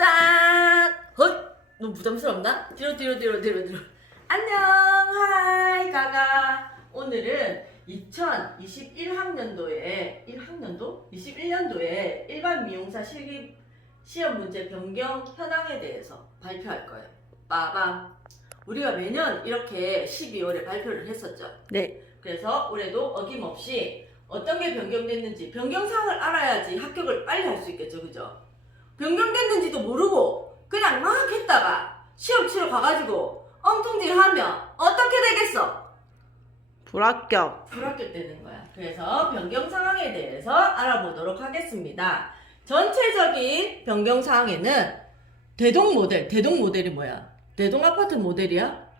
짠! 헛! 너무 부담스럽나? 뒤로. 안녕! 하이, 가가! 오늘은 2021학년도에, 21년도에 일반 미용사 실기 시험 문제 변경 현황에 대해서 발표할 거예요. 빠밤! 우리가 매년 이렇게 12월에 발표를 했었죠. 네. 그래서 올해도 어김없이 어떤 게 변경됐는지 변경사항을 알아야지 합격을 빨리 할 수 있겠죠. 그죠? 변경됐는지도 모르고 그냥 막 했다가 시험 치러 가가지고 엉뚱질하면 어떻게 되겠어? 불합격. 불합격되는 거야. 그래서 변경 상황에 대해서 알아보도록 하겠습니다. 전체적인 변경 사항에는 대동 모델이 뭐야? 대동 아파트 모델이야?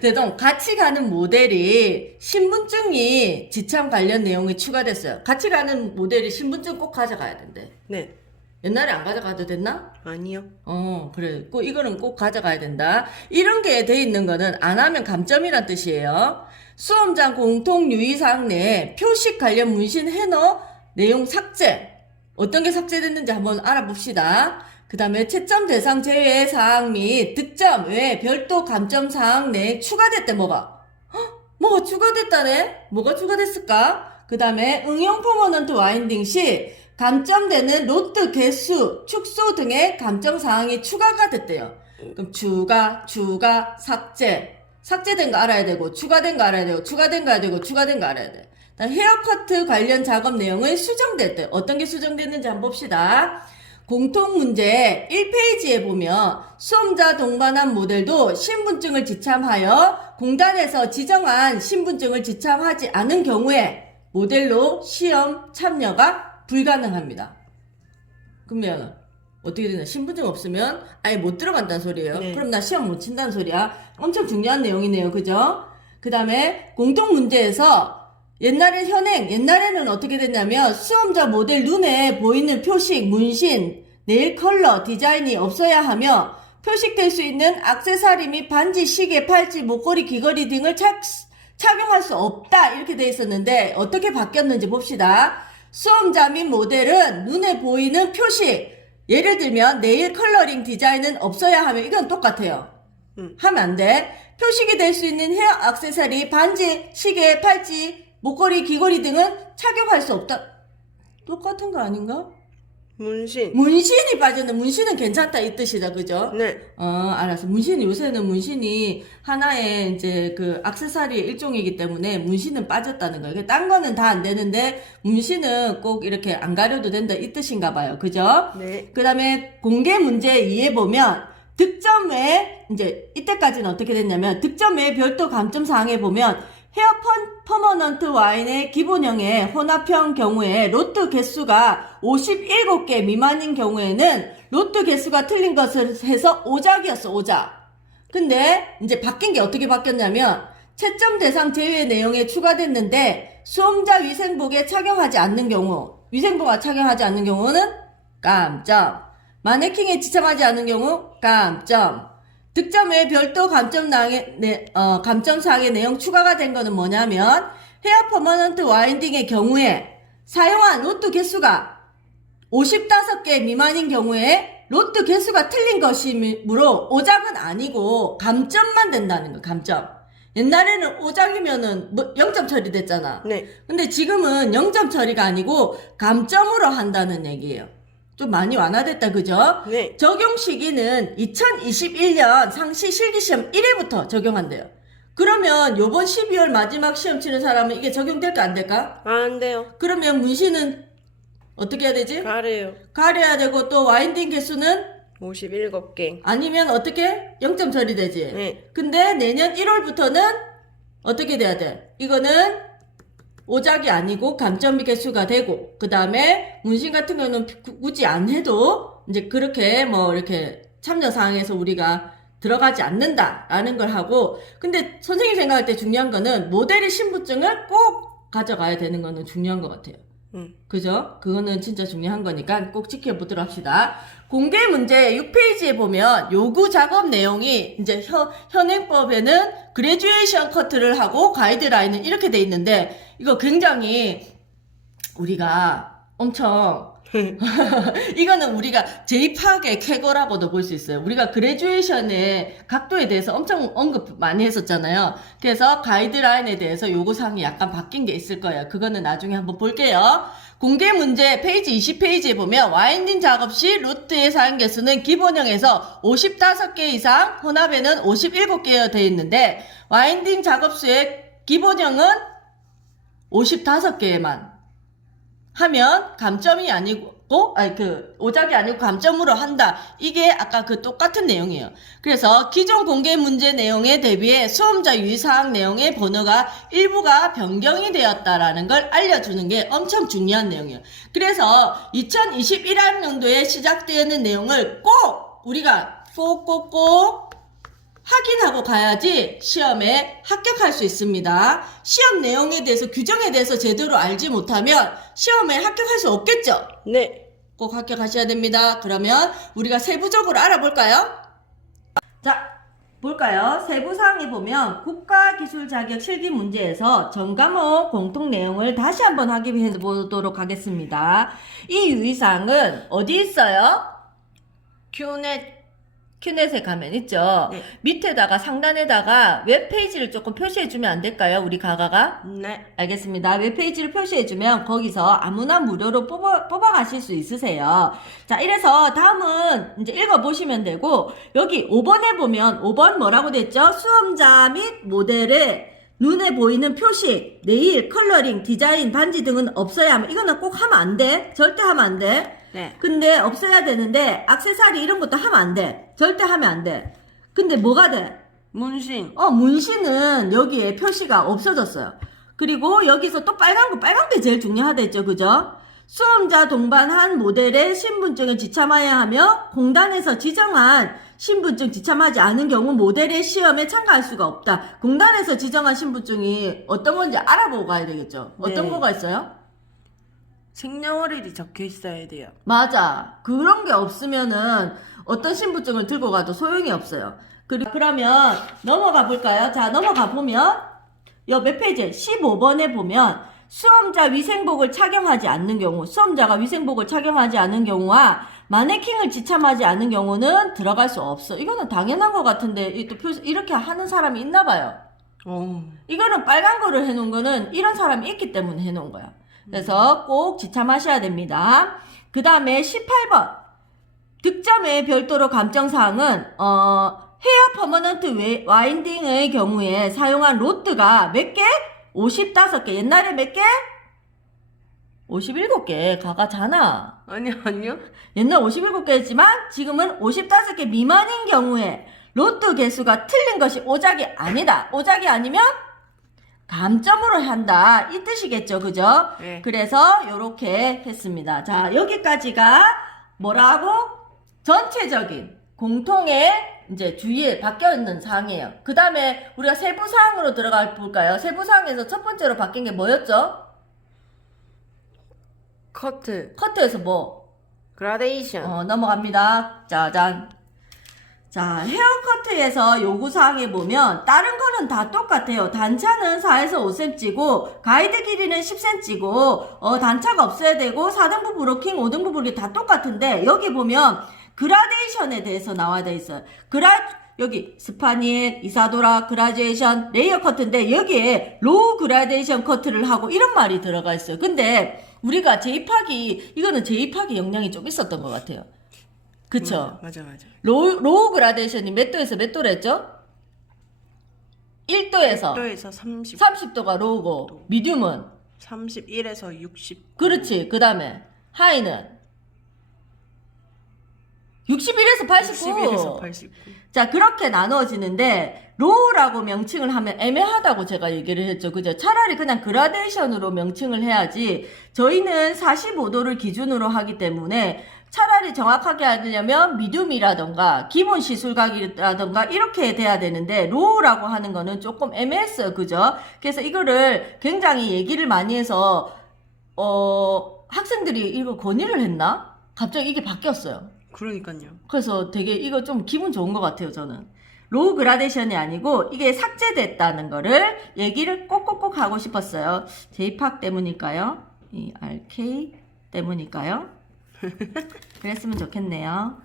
대동 같이 가는 모델이 신분증이 지참 관련 내용이 추가됐어요. 같이 가는 모델이 신분증 꼭 가져가야 된대. 네. 옛날에 안 가져가도 됐나? 아니요. 그래. 이거는 꼭 가져가야 된다. 이런 게 돼 있는 거는 안 하면 감점이란 뜻이에요. 수험장 공통 유의사항 내에 표식 관련 문신 해너 내용 삭제. 어떤 게 삭제됐는지 한번 알아봅시다. 그 다음에 채점 대상 제외 사항 및 득점 외에 별도 감점 사항 내에 추가됐대. 뭐가 추가됐다네? 뭐가 추가됐을까? 그 다음에 응용 퍼머넌트 와인딩 시 감점되는 로트 개수, 축소 등의 감점 사항이 추가가 됐대요. 그럼 추가, 삭제된 거 알아야 되고, 추가된 거 알아야 되고, 추가된 거 알아야 되고, 추가된 거 알아야 돼. 헤어커트 관련 작업 내용이 수정됐대. 어떤 게 수정됐는지 한번 봅시다. 공통 문제 1페이지에 보면 수험자 동반한 모델도 신분증을 지참하여 공단에서 지정한 신분증을 지참하지 않은 경우에 모델로 시험 참여가 불가능합니다. 그러면 어떻게 되나? 신분증 없으면 아예 못 들어간다는 소리예요. 네. 그럼 나 시험 못 친다는 소리야. 엄청 중요한 내용이네요. 그죠? 그 다음에 공통 문제에서 옛날에는 어떻게 됐냐면 수험자 모델 눈에 보이는 표식, 문신, 네일 컬러, 디자인이 없어야 하며 표식될 수 있는 액세서리 및 반지, 시계, 팔찌, 목걸이, 귀걸이 등을 착용할 수 없다 이렇게 돼 있었는데 어떻게 바뀌었는지 봅시다. 수험자 및 모델은 눈에 보이는 표식, 예를 들면 네일 컬러링 디자인은 없어야 하며 이건 똑같아요. 하면 안 돼. 표식이 될 수 있는 헤어 액세서리, 반지, 시계, 팔찌, 목걸이, 귀걸이 등은 착용할 수 없다. 똑같은 거 아닌가? 문신이 빠졌는데 문신은 괜찮다 이 뜻이다. 그죠? 네. 알았어. 요새는 문신이 하나의 이제 그 액세서리의 일종이기 때문에 문신은 빠졌다는 거예요. 딴 거는 다 안 되는데 문신은 꼭 이렇게 안 가려도 된다 이 뜻인가 봐요. 그죠? 네. 그 다음에 공개 문제 2에 보면 득점 외에 이제 이때까지는 어떻게 됐냐면 득점 외에 별도 감점 사항에 보면 헤어 퍼머넌트 와인의 기본형의 혼합형 경우에 로트 개수가 57개 미만인 경우에는 로트 개수가 틀린 것을 해서 오작이었어. 오작. 근데 이제 바뀐 게 어떻게 바뀌었냐면 채점 대상 제외 내용에 추가됐는데 수험자 위생복에 착용하지 않는 경우, 위생복을 착용하지 않는 경우는 감점, 마네킹에 지참하지 않는 경우 감점, 득점 외에 별도 감점사항의 내용 추가가 된 거는 뭐냐면 헤어 퍼머넌트 와인딩의 경우에 사용한 로트 개수가 55개 미만인 경우에 로트 개수가 틀린 것이므로 오작은 아니고 감점만 된다는 거. 감점. 옛날에는 오작이면은 0점 처리됐잖아. 네. 근데 지금은 0점 처리가 아니고 감점으로 한다는 얘기예요. 좀 많이 완화됐다. 그죠? 네. 적용 시기는 2021년 상시 실기시험 1회부터 적용한대요. 그러면 요번 12월 마지막 시험 치는 사람은 이게 적용될까 안 될까? 안 돼요. 그러면 문신은 어떻게 해야 되지? 가래요. 가려야 되고 또 와인딩 개수는 57개. 아니면 어떻게? 0점 처리되지? 네. 근데 내년 1월부터는 어떻게 돼야 돼? 이거는 오작이 아니고 감점 개수가 되고 그 다음에 문신 같은 거는 굳이 안 해도 이제 그렇게 뭐 이렇게 참여 사항에서 우리가 들어가지 않는다라는 걸 하고 근데 선생님 생각할 때 중요한 거는 모델의 신분증을 꼭 가져가야 되는 거는 중요한 것 같아요. 그죠? 그거는 진짜 중요한 거니까 꼭 지켜보도록 합시다. 공개 문제 6페이지에 보면 요구 작업 내용이 이제 현행법에는 그레듀에이션 커트를 하고 가이드라인은 이렇게 돼 있는데 이거 굉장히 우리가 엄청 이거는 우리가 J-PAC의 쾌거라고도 볼 수 있어요. 우리가 그레듀에이션의 각도에 대해서 엄청 언급 많이 했었잖아요. 그래서 가이드라인에 대해서 요구사항이 약간 바뀐 게 있을 거예요. 그거는 나중에 한번 볼게요. 공개 문제 페이지 20페이지에 보면 와인딩 작업 시 루트의 사용 개수는 기본형에서 55개 이상, 혼합에는 57개가 되어 있는데 와인딩 작업 수의 기본형은 55개만 하면 감점이 아니고 오작이 아니고 감점으로 한다. 이게 아까 그 똑같은 내용이에요. 그래서 기존 공개 문제 내용에 대비해 수험자 유의사항 내용의 번호가 일부가 변경이 되었다라는 걸 알려주는 게 엄청 중요한 내용이에요. 그래서 2021학년도에 시작되는 내용을 꼭 우리가 꼭 확인하고 가야지 시험에 합격할 수 있습니다. 시험 내용에 대해서 규정에 대해서 제대로 알지 못하면 시험에 합격할 수 없겠죠? 네. 꼭 합격하셔야 됩니다. 그러면 우리가 세부적으로 알아볼까요? 자, 볼까요? 세부사항에 보면 국가기술 자격 실기 문제에서 전 과목 공통 내용을 다시 한번 확인해 보도록 하겠습니다. 이 유의사항은 어디 있어요? 큐넷에 가면 있죠. 네. 밑에다가 상단에다가 웹페이지를 조금 표시해주면 안 될까요? 우리 가가가? 네. 알겠습니다. 웹페이지를 표시해주면 거기서 아무나 무료로 뽑아가실 수 있으세요. 자, 이래서 다음은 이제 읽어보시면 되고, 여기 5번에 보면 5번 뭐라고 됐죠? 수험자 및 모델의 눈에 보이는 표식, 네일, 컬러링, 디자인, 반지 등은 없어야 하면, 이거는 꼭 하면 안 돼. 절대 하면 안 돼. 네. 근데 없어야 되는데 액세서리 이런 것도 하면 안 돼. 절대 하면 안 돼. 근데 뭐가 돼? 문신. 문신은 여기에 표시가 없어졌어요. 그리고 여기서 또 빨간 게 제일 중요하다했죠. 그죠? 수험자 동반한 모델의 신분증을 지참해야 하며 공단에서 지정한 신분증 지참하지 않은 경우 모델의 시험에 참가할 수가 없다. 공단에서 지정한 신분증이 어떤 건지 알아보고 가야 되겠죠. 어떤 네. 거가 있어요? 생년월일이 적혀 있어야 돼요. 맞아. 그런 게 없으면은 어떤 신분증을 들고 가도 소용이 없어요. 그러면 넘어가 볼까요? 자, 넘어가 보면 몇 페이지? 15번에 보면 수험자 위생복을 착용하지 않는 경우, 수험자가 위생복을 착용하지 않은 경우와 마네킹을 지참하지 않은 경우는 들어갈 수 없어. 이거는 당연한 것 같은데 이렇게 하는 사람이 있나 봐요. 이거는 빨간 거를 해놓은 거는 이런 사람이 있기 때문에 해놓은 거야. 그래서 꼭 지참하셔야 됩니다. 그 다음에 18번 득점에 별도로 감정사항은 헤어 퍼머넌트 와인딩의 경우에 사용한 로트가 몇 개? 55개. 옛날에 몇 개? 57개. 가가잖아. 아니요. 옛날 57개였지만 지금은 55개 미만인 경우에 로트 개수가 틀린 것이 오작이 아니다. 오작이 아니면 감점으로 한다. 이 뜻이겠죠. 그죠? 네. 그래서 요렇게 했습니다. 자, 여기까지가 뭐라고? 전체적인 공통의 이제 주의에 바뀌어 있는 사항이에요. 그 다음에 우리가 세부 사항으로 들어가 볼까요? 세부 사항에서 첫 번째로 바뀐 게 뭐였죠? 커트에서 뭐? 그라데이션. 넘어갑니다. 짜잔. 자, 헤어커트에서 요구사항에 보면 다른 거는 다 똑같아요. 단차는 4에서 5cm고 가이드 길이는 10cm고 단차가 없어야 되고 4등분 브로킹, 5등분 브로킹 다 똑같은데 여기 보면 그라데이션에 대해서 나와 있어요. 여기 스파닐, 이사도라, 그라데이션, 레이어 커트인데 여기에 로우 그라데이션 커트를 하고 이런 말이 들어가 있어요. 근데 우리가 이거는 J-PAC의 영향이 좀 있었던 것 같아요. 그쵸? 맞아. 로우 그라데이션이 몇 도에서 몇 도로 했죠? 1도에서 1도에서 30. 30도가 로우고 미디움은 31에서 60. 그렇지. 그 다음에 하이는 61에서 89. 61에서 89. 자, 그렇게 나누어지는데 로우라고 명칭을 하면 애매하다고 제가 얘기를 했죠. 그죠? 차라리 그냥 그라데이션으로 명칭을 해야지 저희는 45도를 기준으로 하기 때문에 차라리 정확하게 하려면 미디움이라던가 기본 시술각이라던가 이렇게 돼야 되는데 로우라고 하는 거는 조금 애매했어요. 그죠? 그래서 이거를 굉장히 얘기를 많이 해서 학생들이 이거 건의를 했나? 갑자기 이게 바뀌었어요. 그러니까요. 그래서 되게 이거 좀 기분 좋은 것 같아요. 저는 로우 그라데이션이 아니고 이게 삭제됐다는 거를 얘기를 꼭꼭꼭 하고 싶었어요. J-PAC 때문일까요? 이 RK 때문일까요? 그랬으면 좋겠네요.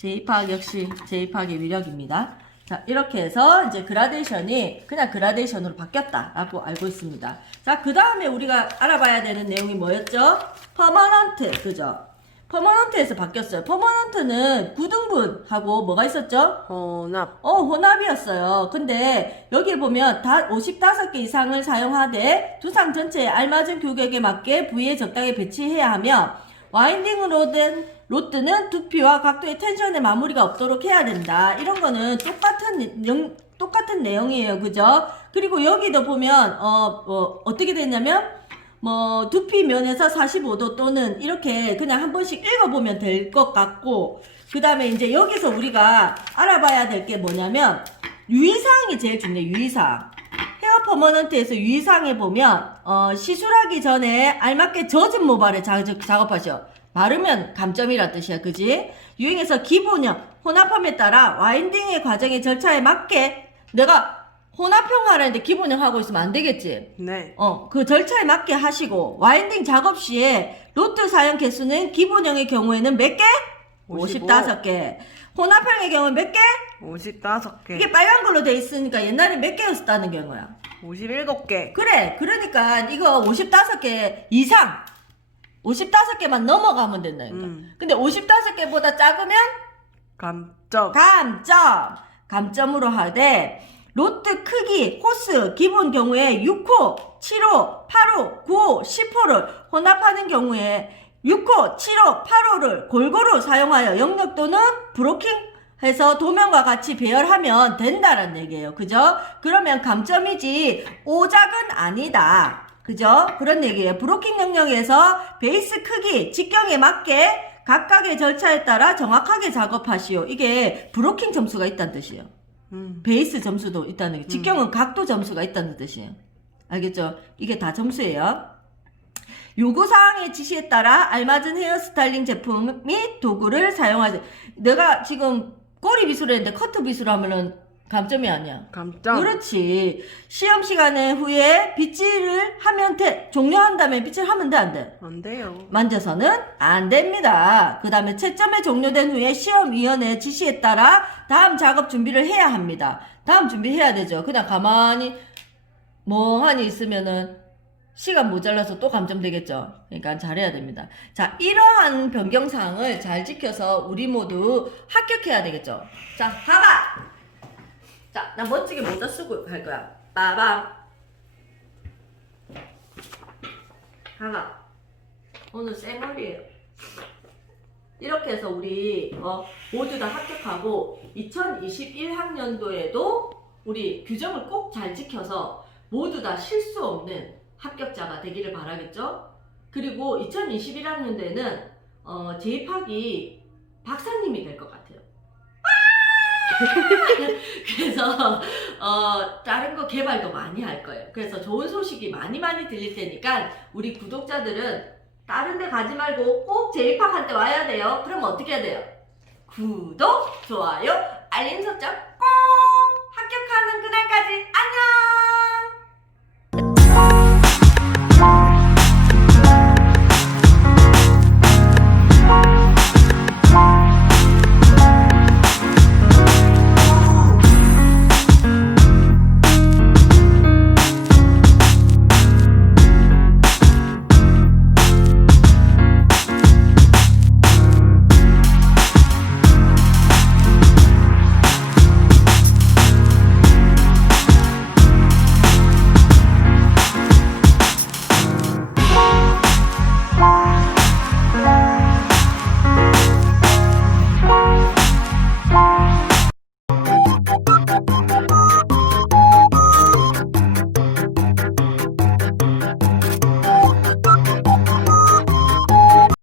제2파악 역시 제2파악의 위력입니다. 자, 이렇게 해서 이제 그라데이션이 그냥 그라데이션으로 바뀌었다라고 알고 있습니다. 자, 그 다음에 우리가 알아봐야 되는 내용이 뭐였죠? 퍼머넌트, 그죠? 퍼머넌트에서 바뀌었어요. 퍼머넌트는 구등분하고 뭐가 있었죠? 혼합. 혼합이었어요. 근데 여기 보면 55개 이상을 사용하되 두상 전체에 알맞은 규격에 맞게 부위에 적당히 배치해야 하며 와인딩 로드는 두피와 각도의 텐션의 마무리가 없도록 해야 된다. 이런 거는 똑같은 내용이에요. 그죠? 그리고 여기도 보면 어떻게 됐냐면 두피 면에서 45도 또는 이렇게 그냥 한 번씩 읽어보면 될 것 같고, 그 다음에 이제 여기서 우리가 알아봐야 될 게 뭐냐면 유의사항이 제일 중요해요. 유의사항. 헤어 퍼머넌트에서 유의사항에 보면 시술하기 전에 알맞게 젖은 모발을 작업하셔. 바르면 감점이라 뜻이야. 그지? 유행에서 기본형 혼합함에 따라 와인딩의 과정의 절차에 맞게 내가 혼합형 하라는데 기본형 하고 있으면 안 되겠지? 네. 그 절차에 맞게 하시고, 와인딩 작업 시에 로트 사용 개수는 기본형의 경우에는 몇 개? 55개. 혼합형의 경우는 몇 개? 55개. 이게 빨간 걸로 돼 있으니까 옛날에 몇 개였다는 경우야. 57개. 그래. 그러니까 이거 55개 이상, 55개만 넘어가면 된다니까. 근데 55개보다 작으면? 감점. 감점으로 하되, 로트 크기, 호스, 기본 경우에 6호, 7호, 8호, 9호, 10호를 혼합하는 경우에 6호, 7호, 8호를 골고루 사용하여 영역도는 브로킹해서 도면과 같이 배열하면 된다는 얘기예요. 그죠? 그러면 감점이지 오작은 아니다. 그죠? 그런 얘기예요. 브로킹 영역에서 베이스 크기, 직경에 맞게 각각의 절차에 따라 정확하게 작업하시오. 이게 브로킹 점수가 있다는 뜻이에요. 베이스 점수도 있다는 게, 직경은 각도 점수가 있다는 뜻이에요. 알겠죠? 이게 다 점수예요. 요구사항의 지시에 따라 알맞은 헤어스타일링 제품 및 도구를 사용하지. 내가 지금 꼬리 비수를 했는데 커트 비수를 하면은 감점이 아니야. 감점. 그렇지. 시험 시간에 후에 빗질을 하면 돼. 종료한 다음에 빗질 하면 돼, 안 돼? 안 돼요. 만져서는 안 됩니다. 그 다음에 채점이 종료된 후에 시험위원회 지시에 따라 다음 작업 준비를 해야 합니다. 다음 준비해야 되죠. 그냥 가만히 멍하니 있으면은 시간 모자라서 또 감점되겠죠. 그러니까 잘해야 됩니다. 자, 이러한 변경사항을 잘 지켜서 우리 모두 합격해야 되겠죠. 자, 봐봐! 자, 나 멋지게 모자 쓰고 갈 거야. 빠밤. 봐봐. 오늘 쌩얼이에요. 이렇게 해서 우리 모두 다 합격하고 2021학년도에도 우리 규정을 꼭 잘 지켜서 모두 다 실수 없는 합격자가 되기를 바라겠죠. 그리고 2021학년도에는 제2파악이 박사님이 될 것 같아요. 그래서 다른 거 개발도 많이 할 거예요. 그래서 좋은 소식이 많이 들릴 테니까 우리 구독자들은 다른 데 가지 말고 꼭 제1파악한테 와야 돼요. 그럼 어떻게 해야 돼요? 구독, 좋아요, 알림 설정 꼭 합격하는 그날까지